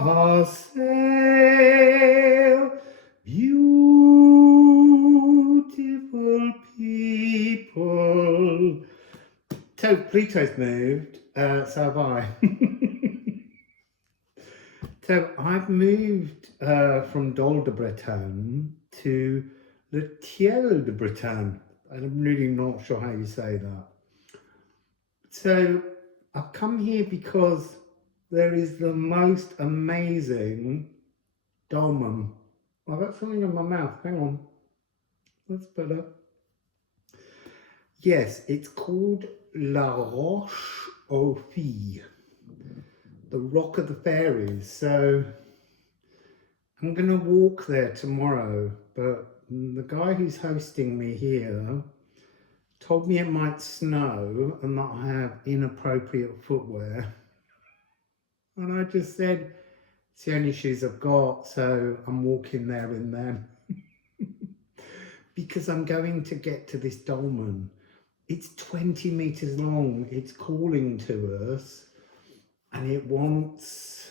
Wassail, beautiful people. So Pluto's moved, so have I. So I've moved from Dol de Bretagne to Le Thiel de Bretagne. And I'm really not sure how you say that. So I've come here because there is the most amazing dolmen. I've got something in my mouth. Hang on. That's better. Yes, it's called La Roche aux Filles, the Rock of the Fairies. So I'm going to walk there tomorrow, but the guy who's hosting me here told me it might snow and that I have inappropriate footwear. And I just said, it's the only shoes I've got, so I'm walking there in them. Because I'm going to get to this dolmen. It's 20 meters long. It's calling to us and it wants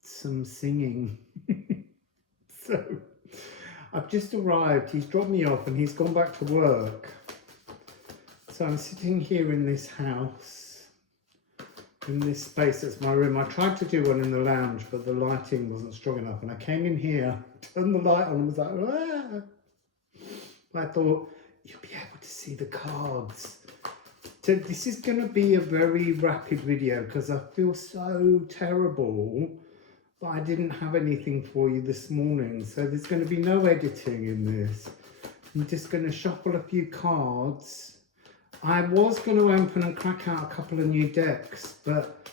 some singing. So I've just arrived. He's dropped me off and he's gone back to work. So I'm sitting here in this house, in this space that's my room. I tried to do one in the lounge, but the lighting wasn't strong enough. And I came in here, turned the light on and was like, ah. I thought, you'll be able to see the cards. So this is going to be a very rapid video because I feel so terrible that I didn't have anything for you this morning. So there's going to be no editing in this. I'm just going to shuffle a few cards. I was going to open and crack out a couple of new decks, but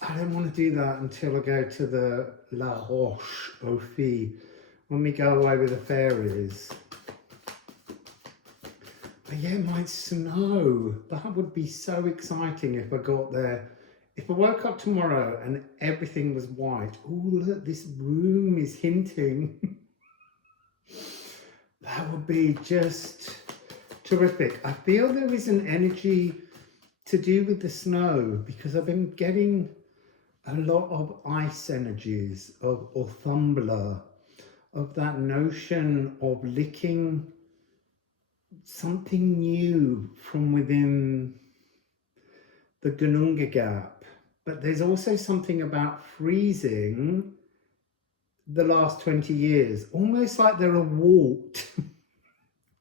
I don't want to do that until I go to the La Roche aux Filles, when we go away with the fairies. But yeah, it might snow. That would be so exciting if I got there. If I woke up tomorrow and everything was white. Oh, look, this room is hinting. That would be just terrific. I feel there is an energy to do with the snow because I've been getting a lot of ice energies, of Thumbler, of that notion of licking something new from within the Gununga Gap. But there's also something about freezing the last 20 years, almost like they're a warped.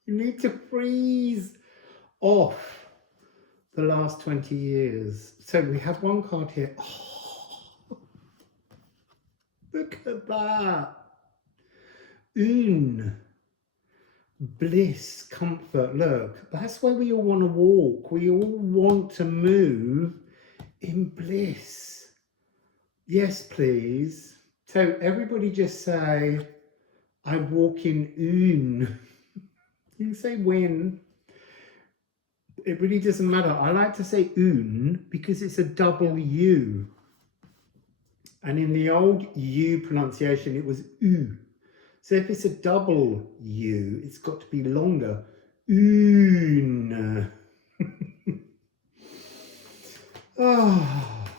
You need to freeze off the last 20 years. So we have one card here. Oh, look at that. Une. Bliss, comfort. Look, that's where we all want to walk. We all want to move in bliss. Yes, please. So everybody just say, I walk in une. You can say when. It really doesn't matter. I like to say une because it's a double U. And in the old U pronunciation, it was U. So if it's a double U, it's got to be longer. Une. Oh,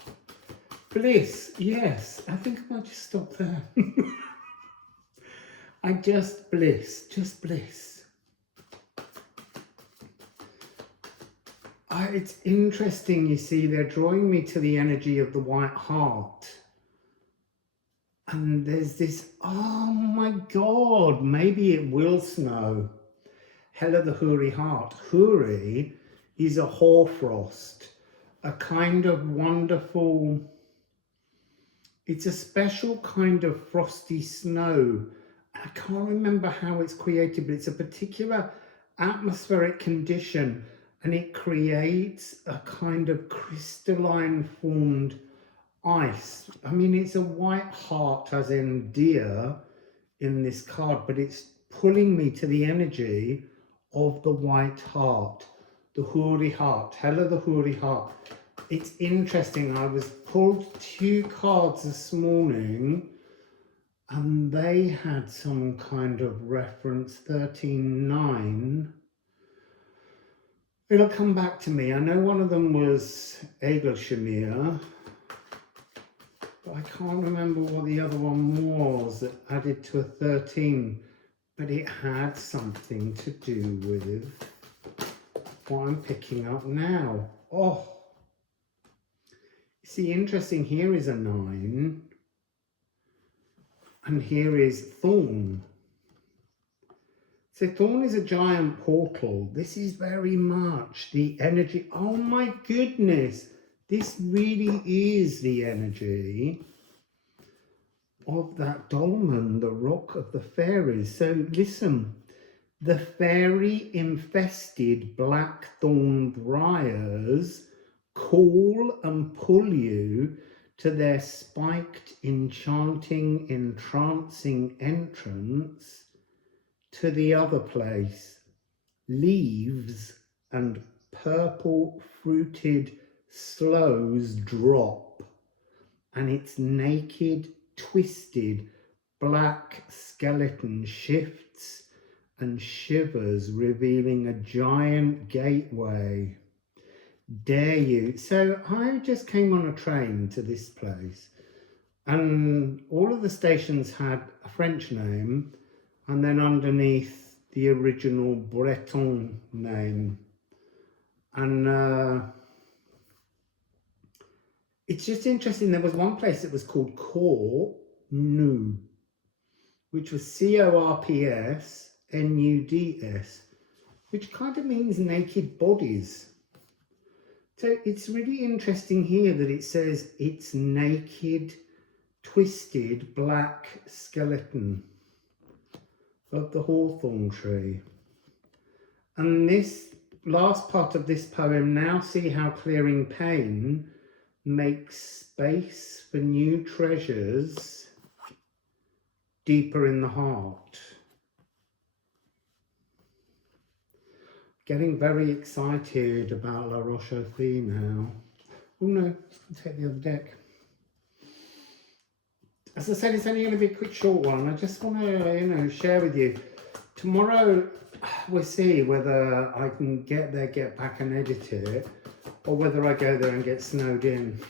bliss. Yes, I think I might just stop there. I just bliss. It's interesting, you see, they're drawing me to the energy of the white heart. And there's this, oh my God, maybe it will snow. Hela the Houri heart. Houri is a hoarfrost, a kind of wonderful, it's a special kind of frosty snow. I can't remember how it's created, but it's a particular atmospheric condition and it creates a kind of crystalline formed ice. I mean, it's a white heart as in deer in this card, but it's pulling me to the energy of the white heart, the Houri heart, Hela the Houri heart. It's interesting, I was pulled 2 cards this morning and they had some kind of reference, 13-9. It'll come back to me. I know one of them was Egelshamir. but I can't remember what the other one was that added to a 13, but it had something to do with what I'm picking up now. Oh, see, interesting, here is a 9, and here is Thorn. So Thorn is a giant portal. This is very much the energy. Oh my goodness, this really is the energy of that dolmen, the rock of the fairies. So listen, the fairy infested blackthorn briars call and pull you to their spiked, enchanting, entrancing entrance to the other place. Leaves and purple fruited sloes drop, and its naked, twisted, black skeleton shifts and shivers, revealing a giant gateway. Dare you? So I just came on a train to this place, and all of the stations had a French name, and then underneath the original Breton name. And it's just interesting, there was one place that was called Corps Nu, which was CORPS-NUDS, which kind of means naked bodies. So it's really interesting here that it says it's naked, twisted black skeleton of the hawthorn tree. And this last part of this poem, now see how clearing pain makes space for new treasures deeper in the heart. Getting very excited about La Roche-aux-Fées now. Oh no, let's take the other deck. As I said, it's only going to be a quick short one. I just want to, share with you. Tomorrow, we'll see whether I can get there, get back and edit it, or whether I go there and get snowed in.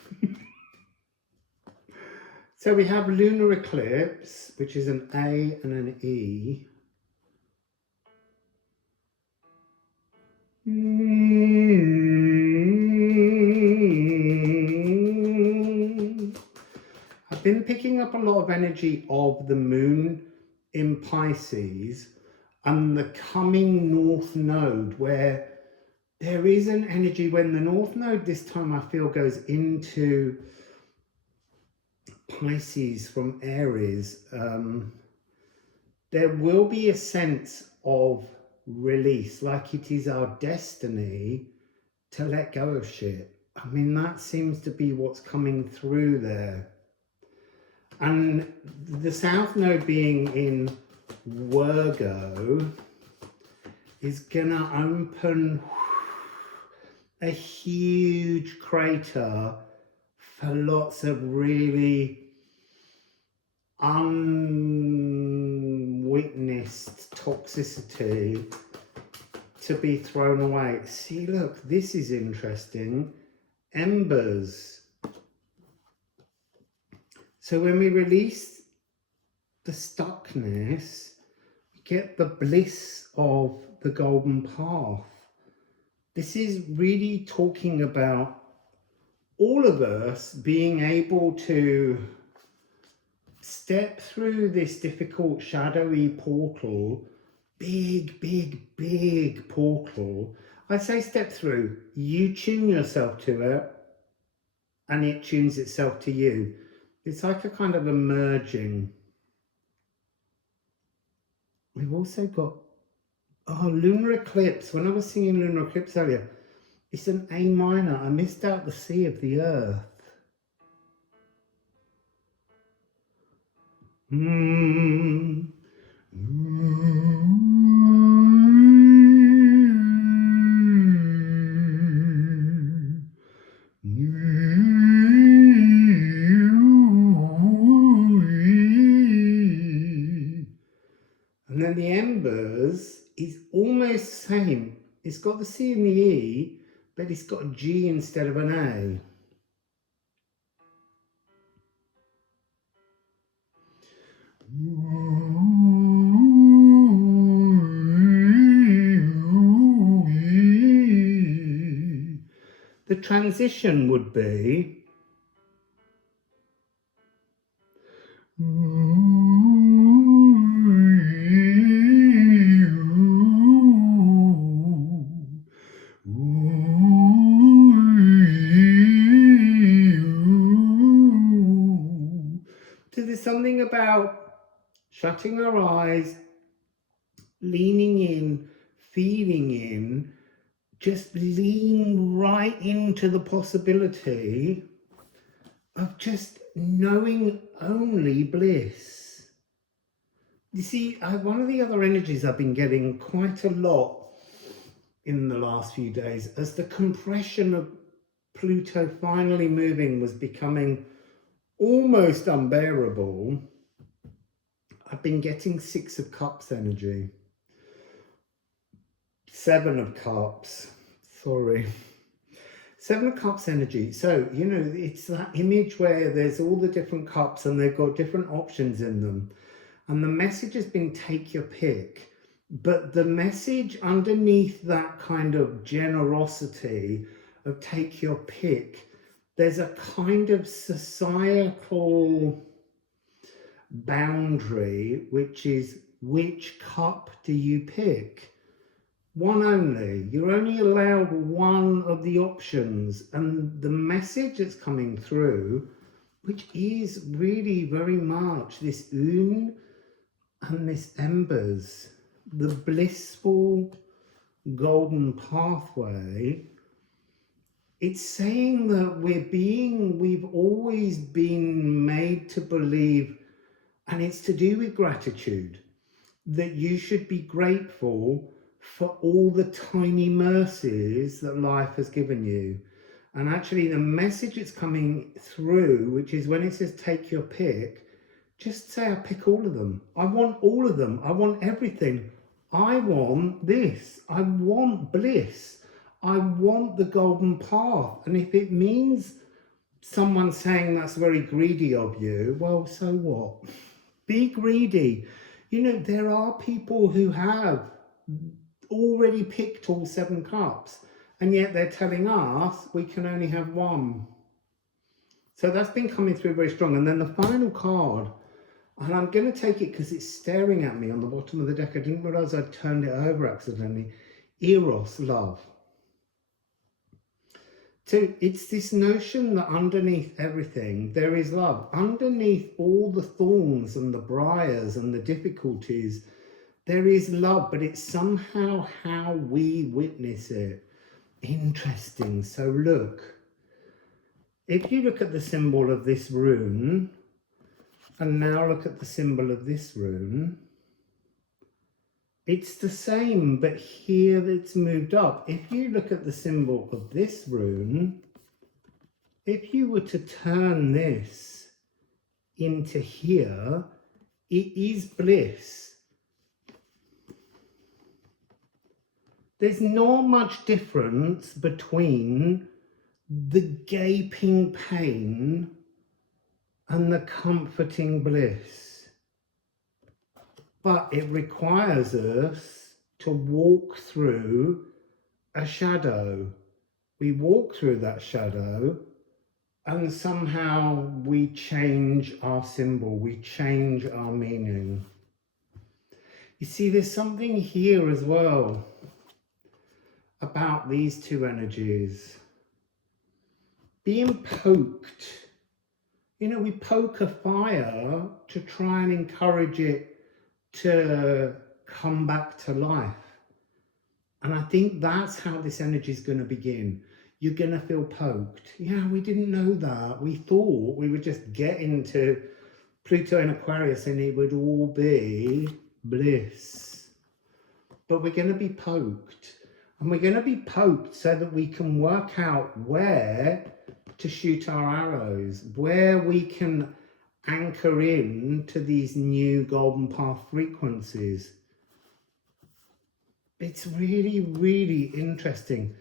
So we have lunar eclipse, which is an A and an E. I've been picking up a lot of energy of the moon in Pisces and the coming north node, where there is an energy when the north node this time I feel goes into Pisces from Aries. There will be a sense of release, like it is our destiny to let go of shit. I mean, that seems to be what's coming through there. And the south node being in Virgo is gonna open a huge crater for lots of really unwitnessed toxicity to be thrown away. See, look, this is interesting. Embers. So when we release the stuckness, we get the bliss of the golden path. This is really talking about all of us being able to step through this difficult shadowy portal, big portal. I say step through, you tune yourself to it and it tunes itself to you. It's like a kind of a merging. We've also got, lunar eclipse. When I was singing lunar eclipse earlier, it's an A minor. I missed out the C of the earth. And then the embers is almost the same. It's got the C and the E, but it's got a G instead of an A. transition would be so there's something about shutting our eyes, leaning in, feeling in, just lean right into the possibility of just knowing only bliss. You see, one of the other energies I've been getting quite a lot in the last few days, as the compression of Pluto finally moving was becoming almost unbearable, I've been getting Six of Cups energy. Seven of Cups, sorry. Seven of Cups energy. So, you know, it's that image where there's all the different cups and they've got different options in them. And the message has been take your pick. But the message underneath that kind of generosity of take your pick, there's a kind of societal boundary, which is which cup do you pick? One only. You're only allowed one of the options. And the message that's coming through, which is really very much this Une and this Embers, the blissful golden pathway, it's saying that we've always been made to believe, and it's to do with gratitude, that you should be grateful for all the tiny mercies that life has given you. And actually the message that's coming through, which is when it says take your pick, just say I pick all of them. I want all of them. I want everything. I want this. I want bliss. I want the golden path. And if it means someone saying that's very greedy of you, well, so what? Be greedy. You know, there are people who have already picked all seven cups, and yet they're telling us we can only have one. So that's been coming through very strong. And then the final card, and I'm going to take it because it's staring at me on the bottom of the deck. I didn't realize I'd turned it over accidentally. Eros, love. So it's this notion that underneath everything there is love. Underneath all the thorns and the briars and the difficulties, there is love, but it's somehow how we witness it. Interesting. So look, if you look at the symbol of this rune, and now look at the symbol of this rune, it's the same, but here it's moved up. If you look at the symbol of this rune, if you were to turn this into here, it is bliss. There's not much difference between the gaping pain and the comforting bliss. But it requires us to walk through a shadow. We walk through that shadow and somehow we change our symbol, we change our meaning. You see, there's something here as well about these two energies. Being poked. You know, we poke a fire to try and encourage it to come back to life. And I think that's how this energy is going to begin. You're going to feel poked. Yeah, we didn't know that. We thought we would just get into Pluto in Aquarius and it would all be bliss. But we're going to be poked. And we're going to be poked so that we can work out where to shoot our arrows, where we can anchor in to these new golden path frequencies. It's really, really interesting.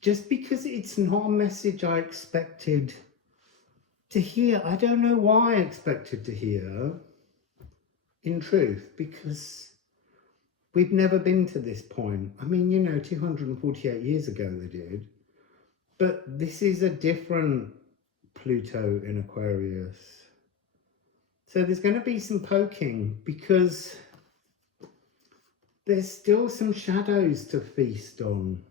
Just because it's not a message I expected to hear. I don't know why I expected to hear, in truth, because we've never been to this point. I mean, you know, 248 years ago they did. But this is a different Pluto in Aquarius. So there's going to be some poking because there's still some shadows to feast on.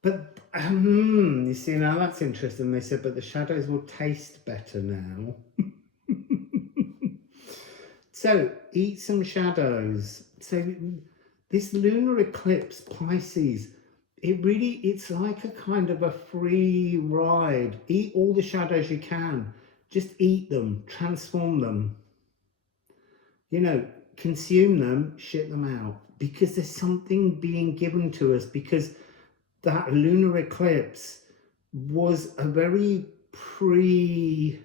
But, you see, now that's interesting. They said, but the shadows will taste better now. So, eat some shadows. So, this lunar eclipse, Pisces, it's like a kind of a free ride. Eat all the shadows you can. Just eat them, transform them. You know, consume them, shit them out. Because there's something being given to us, because that lunar eclipse was a very pre-nodal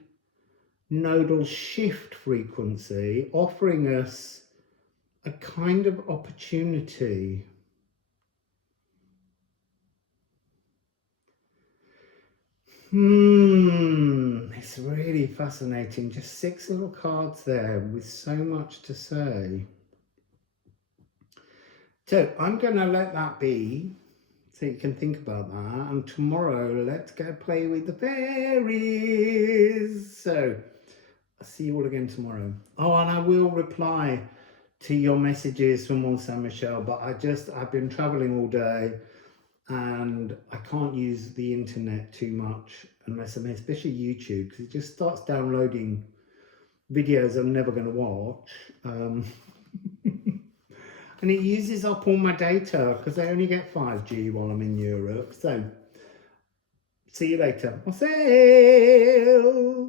shift frequency, offering us a kind of opportunity. It's really fascinating. Just 6 little cards there with so much to say. So I'm going to let that be, so you can think about that. And tomorrow, let's go play with the fairies. So I'll see you all again tomorrow. Oh, and I will reply to your messages from Mont Saint Michel, but I've been traveling all day and I can't use the internet too much unless I'm, especially YouTube, because it just starts downloading videos I'm never going to watch. And it uses up all my data because I only get 5G while I'm in Europe. So, see you later. Wassail!